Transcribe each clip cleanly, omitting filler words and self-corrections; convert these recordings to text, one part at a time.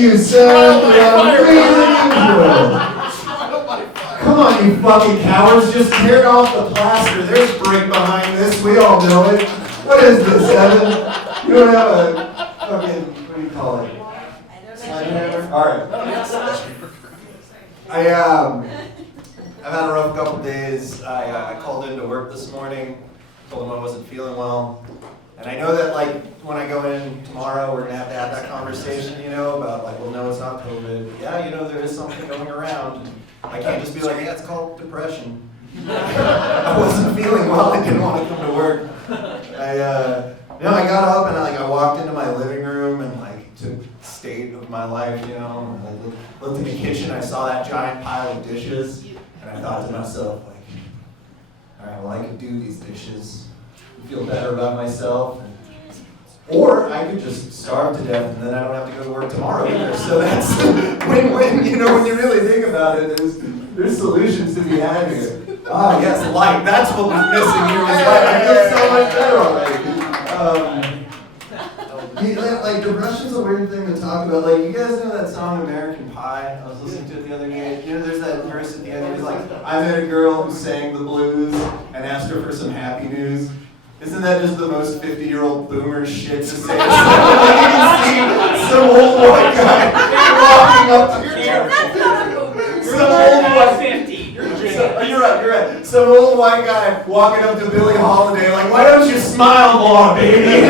you sound amazing intro. Come on, you fucking cowards, just tear off the plaster. There's brick behind this, we all know it. What is this, Evan? You don't have a fucking, what do you call it? Sledgehammer? Alright. I've had a rough couple days. I called into work this morning, told them I wasn't feeling well. And I know that, like, when I go in tomorrow, we're going to have that conversation, you know, about, like, well, no, it's not COVID. But yeah, you know, there is something going around. I can't just be like, yeah, it's called depression. I wasn't feeling well. I didn't want to come to work. I got up and I walked into my living room and, like, took state of my life, you know. And I looked in the kitchen. I saw that giant pile of dishes. And I thought to myself, like, all right, well, I could do these dishes. Feel better about myself, or I could just starve to death and then I don't have to go to work tomorrow either. So that's win-win, you know, when you really think about it, there's solutions to be had here. Ah, yes, light, that's what was missing here was light. I feel so much better already. Like, depression's a weird thing to talk about. Like, you guys know that song American Pie? I was listening to it the other day. You know, there's that verse at the end, it's like, I met a girl who sang the blues and asked her for some happy news. Isn't that just the most 50-year-old boomer shit to say? You can see some old white guy walking up to your Some old white 50. You're right. Some old white guy walking up to Billie Holiday like, why don't you smile more, baby?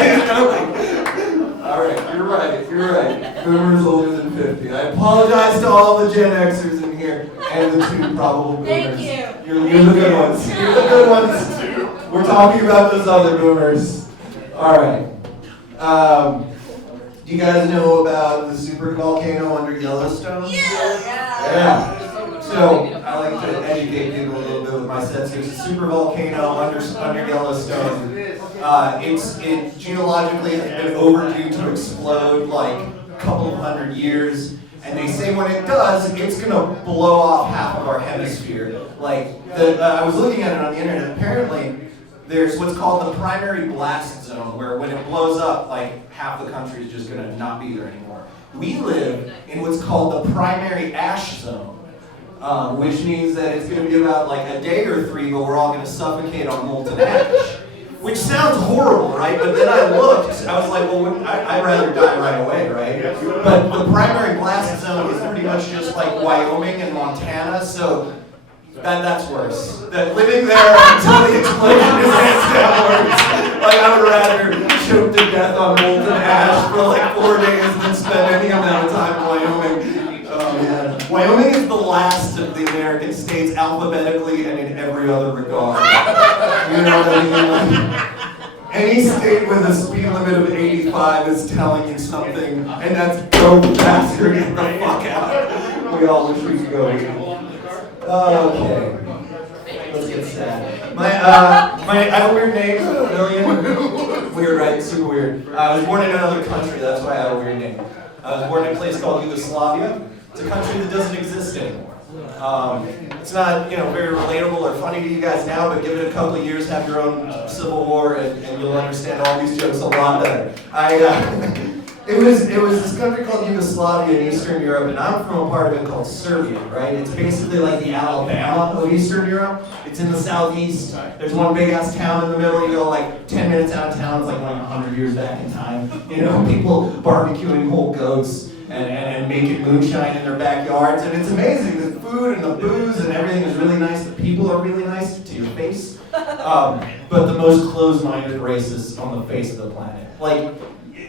Alright, you're right. Boomers older than 50. I apologize to all the Gen Xers in here and the two probable boomers. Thank you. You're the good ones. You're the good ones. We're talking about those other boomers. Alright. Do you guys know about the super volcano under Yellowstone? Yeah. So, I like to educate people a little bit with my sense. There's a super volcano under Yellowstone. It geologically has been overdue to explode like a couple of hundred years. And they say when it does, it's going to blow off half of our hemisphere. Like, I was looking at it on the internet. Apparently, there's what's called the primary blast zone, where when it blows up, like, half the country is just going to not be there anymore. We live in what's called the primary ash zone, which means that it's going to be about, like, a day or three, but we're all going to suffocate on molten ash. Which sounds horrible, right? But then I looked, I was like, well, I'd rather die right away, right? But the primary blast zone is pretty much just like Wyoming and Montana, so that's worse. That living there until the explosion is hands down worse. Like, I would rather choke to death on molten ash for like 4 days than spend any amount of time in Wyoming. Oh man. Wyoming is the last of the American states alphabetically and in every other regard. You know what I mean? Any state with a speed limit of 85 is telling you something, and that's go faster, get the fuck out. We all wish we could go here. Okay. Let's get sad. I have a weird name, Miljion. Weird, right? Super weird. I was born in another country, that's why I have a weird name. I was born in a place called Yugoslavia. It's a country that doesn't exist anymore. It's not, very relatable or funny to you guys now, but give it a couple of years, have your own civil war, and you'll understand all these jokes a lot better. It was this country called Yugoslavia in Eastern Europe, and I'm from a part of it called Serbia, right? It's basically like the Alabama of Eastern Europe. It's in the southeast. There's one big ass town in the middle. You go like 10 minutes out of town, it's like 100 years back in time. People barbecuing whole goats. And making moonshine in their backyards, and it's amazing. The food and the booze and everything is really nice. The people are really nice to your face, but the most closed-minded racists on the face of the planet. Like,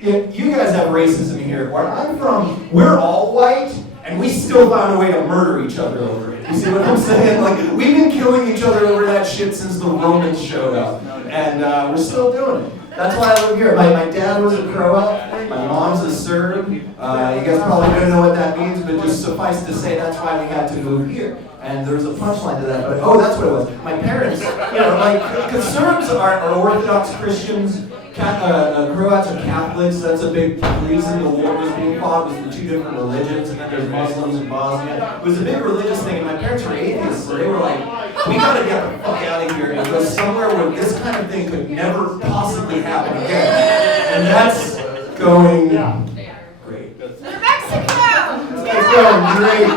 you guys have racism here. Where I'm from, we're all white, and we still found a way to murder each other over it. You see what I'm saying? Like, we've been killing each other over that shit since the Romans showed up, and we're still doing it. That's why I live here. My dad was a Croat, my mom's a Serb. You guys probably don't know what that means, but just suffice to say that's why we had to move here. And there's a punchline to that, but that's what it was. My parents, because Serbs are Orthodox Christians, Croats are Catholics. That's a big reason the war was being fought, was the two different religions, and then there's Muslims in Bosnia. It was a big religious thing, and my parents were atheists, so they were like, we gotta get the fuck out of here and go somewhere where this kind of thing could never possibly happen again. And that's going great. New Mexico! going great.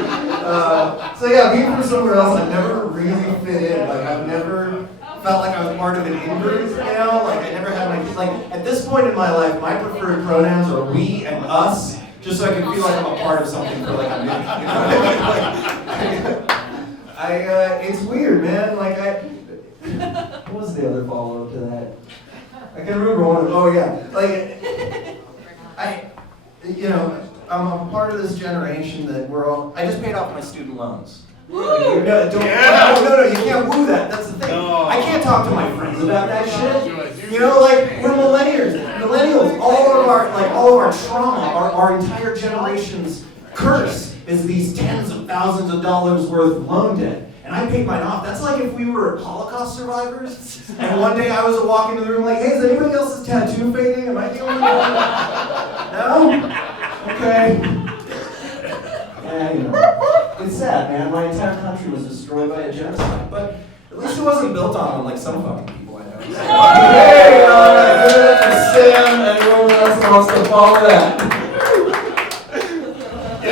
So yeah, being from somewhere else, I've never really fit in. Like I've never felt like I was part of an in-group, you know? Like I never had like at this point in my life, my preferred pronouns are we and us, just so I can feel like I'm a part of something for like a minute. You know what I mean? It's weird, man. Like what was the other follow-up to that? I can remember one of, oh yeah. Like, I'm a part of this generation that I just paid off my student loans. No, you can't woo that. That's the thing. No. I can't talk to my friends about that shit. You know, like we're millennials. All of our trauma, our entire generation's curse is these tens of thousands of dollars worth of loan debt. And I paid mine off. That's like if we were Holocaust survivors, and one day I was to walk into the room like, hey, is anybody else's tattoo fading? Am I the only one? No? Okay. Yeah, you know. It's sad, man. My entire country was destroyed by a genocide, but at least it wasn't built on like some fucking people I know. Hey, all right, give it up for Sam and everyone else who wants to follow that.